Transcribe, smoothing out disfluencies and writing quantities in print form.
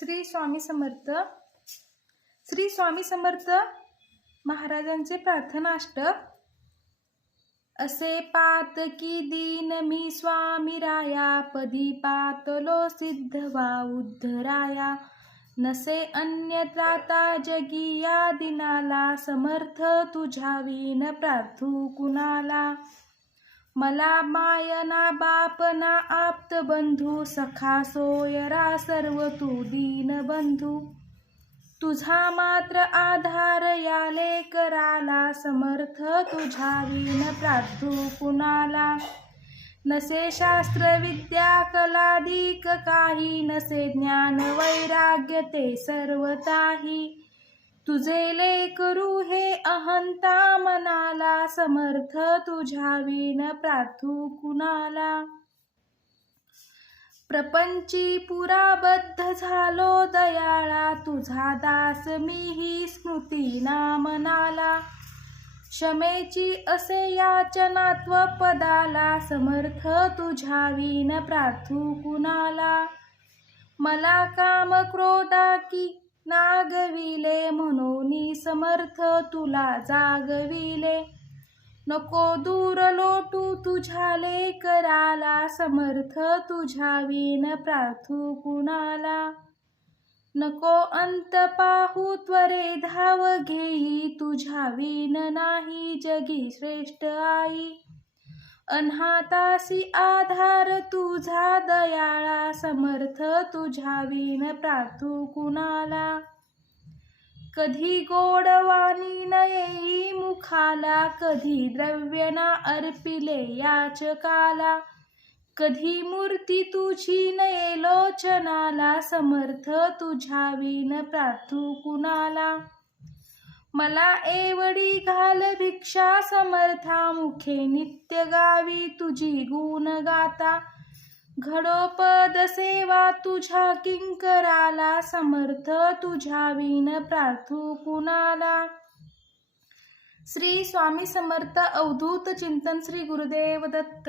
श्री स्वामी समर्थ. श्री स्वामी समर्थ महाराजांचे प्रार्थनाष्टक. असे पातकी दीन मी स्वामी राया, पदी पातलो सिद्ध वा उद्धराया. नसे अन्य त्राता जगी या दिनाला, समर्थ तुझ्या विन प्रार्थू कुणाला. मला माय ना बाप ना आप्त बंधू, सखा सोयरा सर्व तू दीन बंधू. तुझा मात्र आधार याले कराला, समर्थ तुझ्या विन प्रार्थू कुणाला. नसे शास्त्र विद्या कलाधिक काही, नसे ज्ञान वैराग्य ते सर्वताही. तुझे लेकरू हे अहंता मनाला, समर्थ तुझ्या विन प्रार्थू कुणाला. प्रपंची पुराबद्ध झालो दयाळा, तुझा दास मीही स्मृती ना मनाला. क्षमेची असे याचनात्व पदाला, समर्थ तुझ्या विन प्रार्थू कुणाला. मला काम क्रोधा की नागविले, म्हणून समर्थ तुला जागविले. नको दूर लोटू तुझ्या लेकराला, समर्थ तुझ्या विन प्रार्थू कुणाला. नको अंत पाहू त्वरे धाव घेई, तुझ्या विन नाही जगी श्रेष्ठ आई. अनाथासी आधार तुझा दयाळा, समर्थ तुझ्या विन प्रार्थू कुणाला. कधी गोड वाणी न येई मुखाला, कधी द्रव्य ना अर्पिले याचकाला. कधी मूर्ती तुझी नये लोचनाला, समर्थ तुझ्या विन प्रार्थू कुणाला. मला एवढी घाल भिक्षा समर्था, मुखे नित्य गावी तुझी गुण गाता. घडो पद सेवा तुझ्या किंकराला, समर्थ तुझ्या विन प्रार्थू कुणाला. श्री स्वामी समर्थ अवधूत चिंतन. श्री गुरुदेव दत्त.